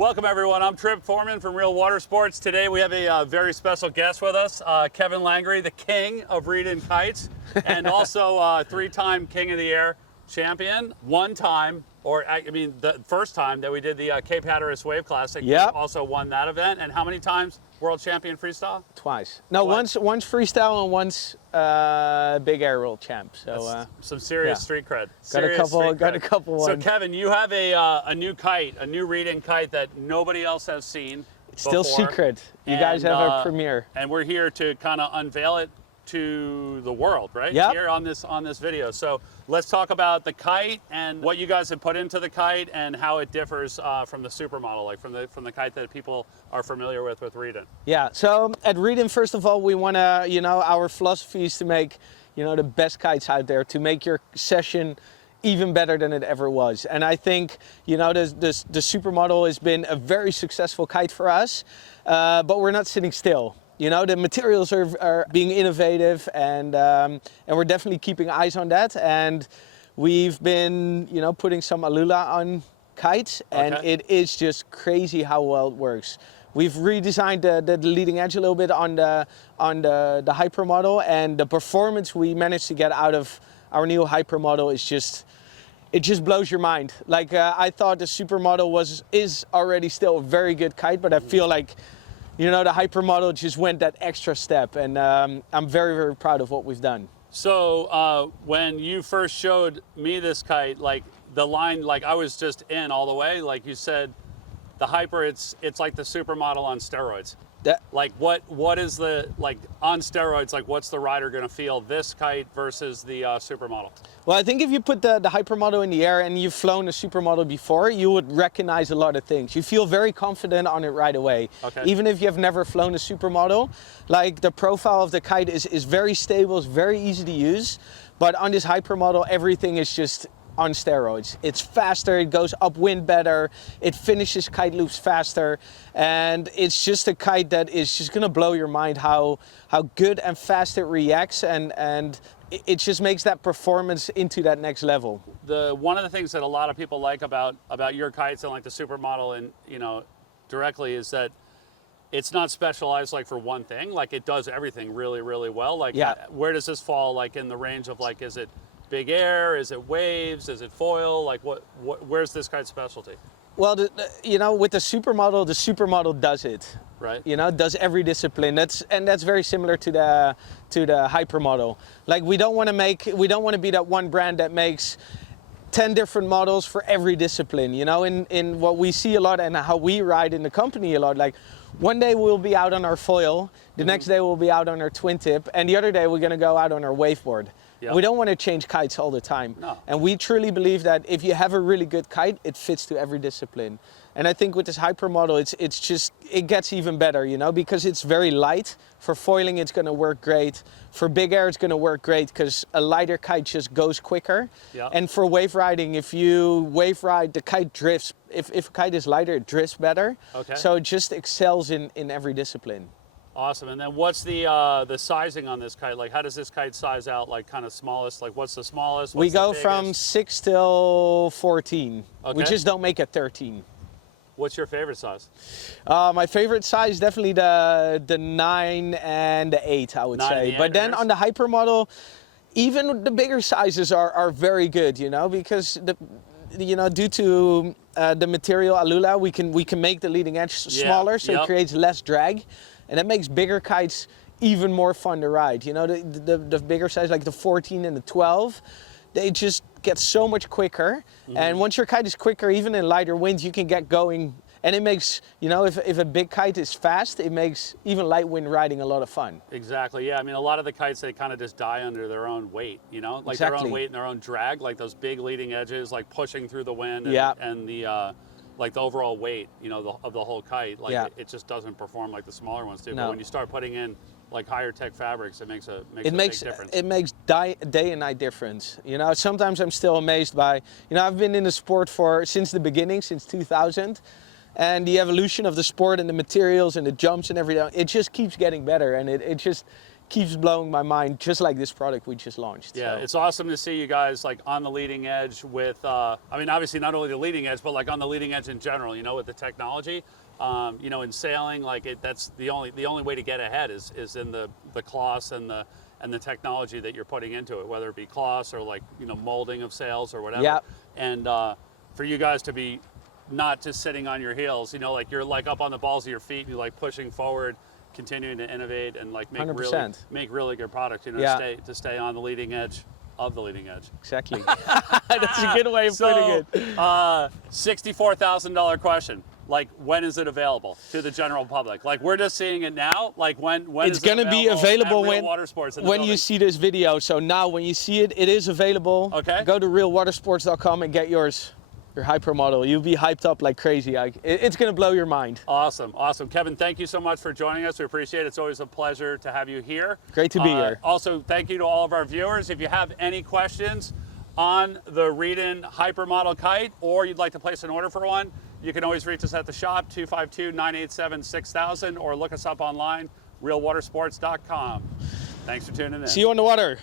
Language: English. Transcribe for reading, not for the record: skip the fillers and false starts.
Welcome everyone, I'm Forman from Real Water Sports. Today we have a very special guest with us, Kevin Langeree, the king of Reedin kites, and also three-time King of the Air champion. One time, or I mean the first time that we did the Cape Hatteras Wave Classic, you also won that event. And how many times world champion freestyle? Twice. No, once freestyle and once big air world champ. So that's some serious street cred. Got a couple ones. So Kevin, you have a new kite, a new Reedin kite that nobody else has seen. It's still secret. You guys have a premiere. And we're here to kind of unveil it to the world, right? Yep. Here on this video. So let's talk about the kite and what you guys have put into the kite and how it differs from the supermodel, like from the kite that people are familiar with Reedin. Yeah. So at Reedin, first of all, we want to, our philosophy is to make, the best kites out there, to make your session even better than it ever was. And I think, the supermodel has been a very successful kite for us, but we're not sitting still. The materials are being innovative, and we're definitely keeping eyes on that. And we've been, putting some Alula on kites, and it is just crazy how well it works. We've redesigned the leading edge a little bit on the HyperModel, and the performance we managed to get out of our new HyperModel is just, it just blows your mind. Like I thought the supermodel is already still a very good kite, but I feel like, the HyperModel just went that extra step, and I'm very, very proud of what we've done. So when you first showed me this kite, like the line, like I was just in all the way, like you said, the Hyper, it's like the supermodel on steroids. Like what is the, like on steroids, like what's the rider gonna feel this kite versus the supermodel? Well, I think if you put the HyperModel in the air and you've flown a supermodel before, you would recognize a lot of things. You feel very confident on it right away. Even if you have never flown a supermodel, like the profile of the kite is very stable, it's very easy to use. But on this HyperModel, everything is just on steroids. It's faster, it goes upwind better, it finishes kite loops faster, and it's just a kite that is just gonna blow your mind how good and fast it reacts, and it just makes that performance into that next level. One of the things that a lot of people like about your kites and like the supermodel and directly is that it's not specialized like for one thing. Like it does everything really, really well. Like where does this fall like in the range of like, is it big air? Is it waves? Is it foil? Like where's this kite's specialty? Well, with the supermodel does it. Right. Does every discipline. That's very similar to the HyperModel. Like we don't want to be that one brand that makes 10 different models for every discipline. In what we see a lot and how we ride in the company a lot, like one day we'll be out on our foil, the next day we'll be out on our twin tip, and the other day we're going to go out on our waveboard. We don't want to change kites all the time. No. And we truly believe that if you have a really good kite, it fits to every discipline. And I think with this HyperModel, it gets even better, because it's very light. For foiling, it's going to work great. For big air, it's going to work great because a lighter kite just goes quicker. And for wave riding, if you wave ride, the kite drifts. If a kite is lighter, it drifts better. So it just excels in every discipline. Awesome. And then what's the sizing on this kite? Like how does this kite size out, like kind of smallest? Like what's the smallest? We go from 6 till 14. We just don't make a 13. What's your favorite size? My favorite size is definitely the 9 and the 8, I would say. But then on the HyperModel, even the bigger sizes are very good, because due to the material Alula, we can make the leading edge smaller, so it creates less drag. And that makes bigger kites even more fun to ride. The bigger size, like the 14 and the 12, they just get so much quicker. And once your kite is quicker, even in lighter winds, you can get going. And it makes, if a big kite is fast, it makes even light wind riding a lot of fun. Exactly, yeah. I mean, a lot of the kites, they kind of just die under their own weight, like their own weight and their own drag, like those big leading edges, like pushing through the wind and the like the overall weight, of the whole kite, like it just doesn't perform like the smaller ones do. But when you start putting in like higher tech fabrics, it makes a big difference. It makes day and night difference. Sometimes I'm still amazed by, I've been in the sport since the beginning, since 2000. And the evolution of the sport and the materials and the jumps and everything, it just keeps getting better, and it just keeps blowing my mind, just like this product we just launched. Yeah, So. it's awesome to see you guys like on the leading edge with, I mean, obviously not only the leading edge, but like on the leading edge in general, you know, with the technology. You know, in sailing, like that's the only way to get ahead is in the cloths and the technology that you're putting into it, whether it be cloths or like, you know, molding of sails or whatever. Yep. And for you guys to be not just sitting on your heels, you know, like you're like up on the balls of your feet and you're like pushing forward, continuing to innovate and like make 100%. really good product, you know, Yeah. stay on the leading edge of the leading edge. Exactly. That's a good way of putting it. $64,000 question. Like, when is it available to the general public? Like, we're just seeing it now. Like, when It's is it going to be available at Real when, Water Sports in the when you building? see this video. So now when you see it, it is available. Okay. Go to realwatersports.com and get yours, your hypermodel. You'll be hyped up like crazy. It's going to blow your mind. Awesome, awesome. Kevin, thank you so much for joining us. We appreciate it. It's always a pleasure to have you here. Great to be here. Also, thank you to all of our viewers. If you have any questions on the Reedin HyperModel kite, or you'd like to place an order for one, you can always reach us at the shop, 252-987-6000, or look us up online, realwatersports.com. Thanks for tuning in. See you on the water.